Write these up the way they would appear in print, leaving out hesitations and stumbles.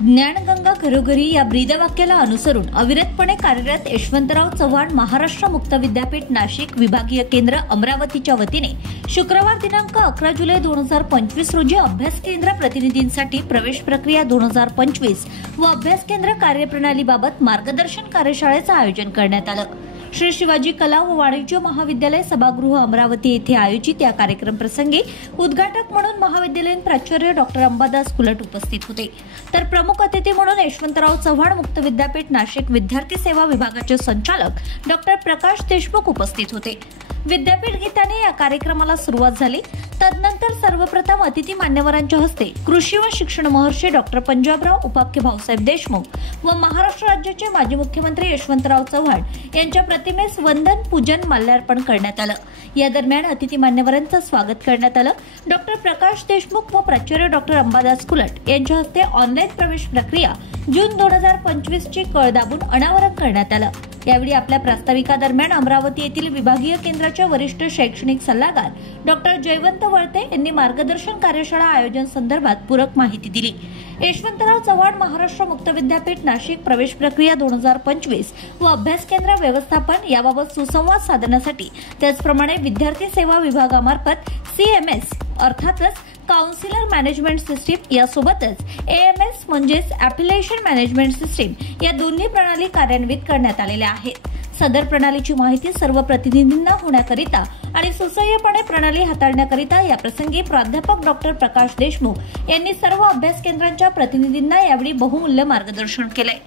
ज्ञानगंगा घरोघरी या ब्रीदवाक्याला अनुसरून अविरतपणे कार्यरत यशवंतराव चव्हाण महाराष्ट्र मुक्त विद्यापीठ नाशिक विभागीय केंद्र अमरावतीच्या वतीने शुक्रवार दिनांक 11 जुलै 2025 रोजी अभ्यास केंद्र प्रतिनिधींसाठी प्रवेश प्रक्रिया 2025 व अभ्यास केंद्र कार्यप्रणालीबाबत मार्गदर्शन कार्यशाळेचे आयोजन करण्यात आलं। श्री शिवाजी कला व वाणिज्य महाविद्यालय सभागृह अमरावती येथे आयोजित या कार्यक्रम प्रसंगी उद्घाटक म्हणून महाविद्यालयीन प्राचार्य डॉक्टर अंबादास कुलट उपस्थित होते, तर प्रमुख अतिथी म्हणून यशवंतराव चव्हाण मुक्त विद्यापीठ नाशिक विद्यार्थी सेवा विभागाचे संचालक डॉक्टर प्रकाश देशमुख उपस्थित होते। विद्यापीठ गीताने या कार्यक्रमाला सुरुवात झाली। तदनंतर सर्वप्रथम अतिथी मान्यवरांच्या हस्ते कृषी व शिक्षण महर्षी डॉक्टर पंजाबराव उपाख्य भाऊसाहेब देशमुख व महाराष्ट्र राज्याचे माजी मुख्यमंत्री यशवंतराव चव्हाण यांच्या प्रतिमेस वंदन पूजन माल्यार्पण करण्यात आलं। या दरम्यान अतिथी मान्यवरांचं स्वागत करण्यात आलं। डॉक्टर प्रकाश देशमुख व प्राचार्य डॉक्टर अंबादास कुलट यांच्या हस्ते ऑनलाईन प्रवेश प्रक्रिया जून 2025 ची कळ दाबून अनावरण करण्यात आलं। यावेळी आपल्या प्रास्ताविकादरम्यान अमरावती येथील विभागीय केंद्राचे वरिष्ठ शैक्षणिक सल्लागार डॉक्टर जयवंत वळते यांनी मार्गदर्शन कार्यशाळा आयोजन संदर्भात पूरक माहिती दिली। यशवंतराव चव्हाण महाराष्ट्र मुक्त विद्यापीठ नाशिक प्रवेश प्रक्रिया 2025 व अभ्यास केंद्र व्यवस्थापन याबाबत सुसंवाद साधण्यासाठी त्याचप्रमाणे विद्यार्थी सेवा विभागामार्फत CMS अर्थातच काउन्सिलर मॅनेजमेंट सिस्टीम यासोबतच AMS म्हणजेच ॲफिलिएशन मॅनेजमेंट सिस्टीम या दोन्ही प्रणाली कार्यान्वित करण्यात आलेल्या आहेत। सदर प्रणालीची माहिती सर्व प्रतिनिधींना होण्याकरिता आणि सुसह्यपणे प्रणाली हाताळण्याकरिता याप्रसंगी प्राध्यापक डॉक्टर प्रकाश देशमुख यांनी सर्व अभ्यास केंद्रांच्या प्रतिनिधींना यावेळी बहुमूल्य मार्गदर्शन केले।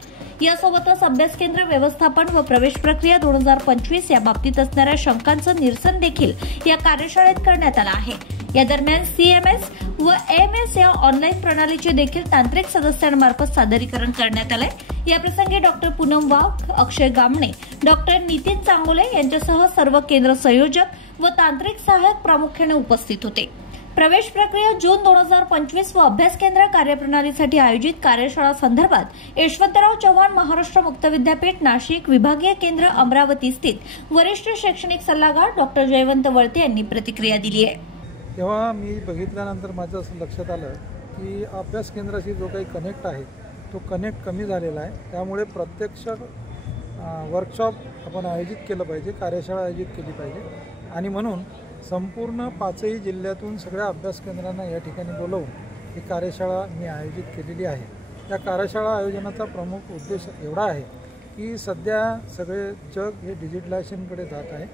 यासोबतच अभ्यास केंद्र व्यवस्थापन व प्रवेश प्रक्रिया 2025 या बाबतीत असणाऱ्या शंकांचं निरसन देखील या कार्यशाळेत करण्यात आलं आहे। या दरम्यान CMS व AMS या ऑनलाईन प्रणालीचे देखील तांत्रिक सदस्यांमार्फत सादरीकरण करण्यात आले। या प्रसंगी डॉक्टर पूनम वाघ, अक्षय गामणे, डॉक्टर नितीन चांगोले यांच्यासह सर्व केंद्र संयोजक व तांत्रिक सहाय्यक प्रामुख्याने उपस्थित होते। प्रवेश प्रक्रिया जून 2025 व अभ्यास केंद्र कार्यप्रणालीसाठी आयोजित कार्यशाळा संदर्भात यशवंतराव चव्हाण महाराष्ट्र मुक्त विद्यापीठ नाशिक विभागीय केंद्र अमरावती स्थित वरिष्ठ शैक्षणिक सल्लागार डॉक्टर जयवंत वळते यांनी प्रतिक्रिया दिली आहे। तेव्हा मी बघितल्यानंतर माझं असं लक्षात आलं की अभ्यास केंद्राशी जो काही कनेक्ट आहे तो कनेक्ट कमी झालेला आहे। त्यामुळे प्रत्यक्ष वर्कशॉप आपण आयोजित केलं पाहिजे, कार्यशाळा आयोजित केली पाहिजे आणि म्हणून संपूर्ण 5ही जिल्ह्यातून सगळ्या अभ्यास केंद्रांना या ठिकाणी बोलवून ही कार्यशाळा मी आयोजित केलेली आहे। या कार्यशाळा आयोजनाचा प्रमुख उद्देश एवढा आहे की सध्या सगळे जग हे डिजिटलायझेशनकडे जात आहे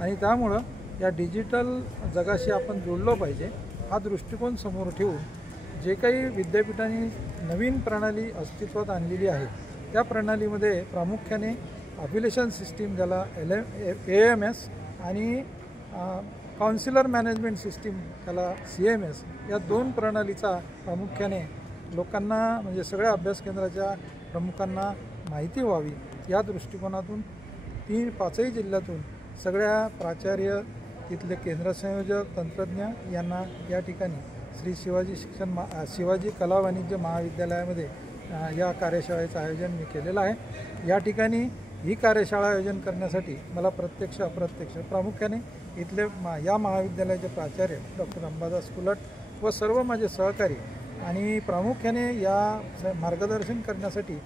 आणि त्यामुळं या डिजिटल जगाशी आपण जोडलो पाहिजे हा दृष्टिकोन समोर ठेवून जे काही विद्यापीठांनी नवीन प्रणाली अस्तित्वात आणलेली आहे त्या प्रणालीमध्ये प्रामुख्याने अफिलिएशन सिस्टीम ज्याला AMS आणि काउन्सिलर मॅनेजमेंट सिस्टीम त्याला CMS या दोन प्रणालीचा प्रामुख्याने लोकांना म्हणजे सगळ्या अभ्यास केंद्राच्या प्रमुखांना माहिती व्हावी या दृष्टिकोनातून 5ही जिल्ह्यातून सगळ्या प्राचार्य, तिथले केंद्र संयोजक, तंत्रज्ञ यांना या ठिकाणी श्री शिवाजी कला वाणिज्य महाविद्यालयामध्ये या कार्यशाळेचं आयोजन मी केलेलं आहे। या ठिकाणी ही कार्यशाळा आयोजन करण्यासाठी मला प्रत्यक्ष अप्रत्यक्ष प्रामुख्याने इथले या महाविद्यालयाचे प्राचार्य डॉक्टर अंबादास कुलट व सर्व माझे सहकारी आणि प्रामुख्याने या मार्गदर्शन करण्यासाठी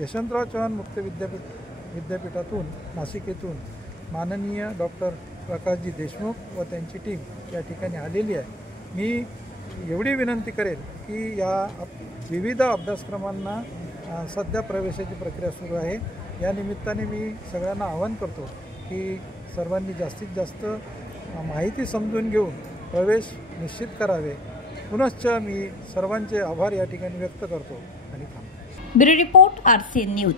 यशवंतराव चव्हाण मुक्त विद्यापीठातून नाशिक येथून माननीय डॉक्टर प्रकाशजी देशमुख व त्यांची टीम या ठिकाणी आलेली आहे। मी एवढी विनंती करेल की या विविध अभ्यासक्रमांना सध्या प्रवेशाची प्रक्रिया सुरू आहे। या निमित्ताने मी सगळ्यांना आवाहन करतो की सर्वांनी जास्तीत जास्त माहिती समजून घेऊन प्रवेश निश्चित करावे। पुनश्च मी सर्वांचे आभार या ठिकाणी व्यक्त करतो आणि थांबतो। Bureau report RCN news.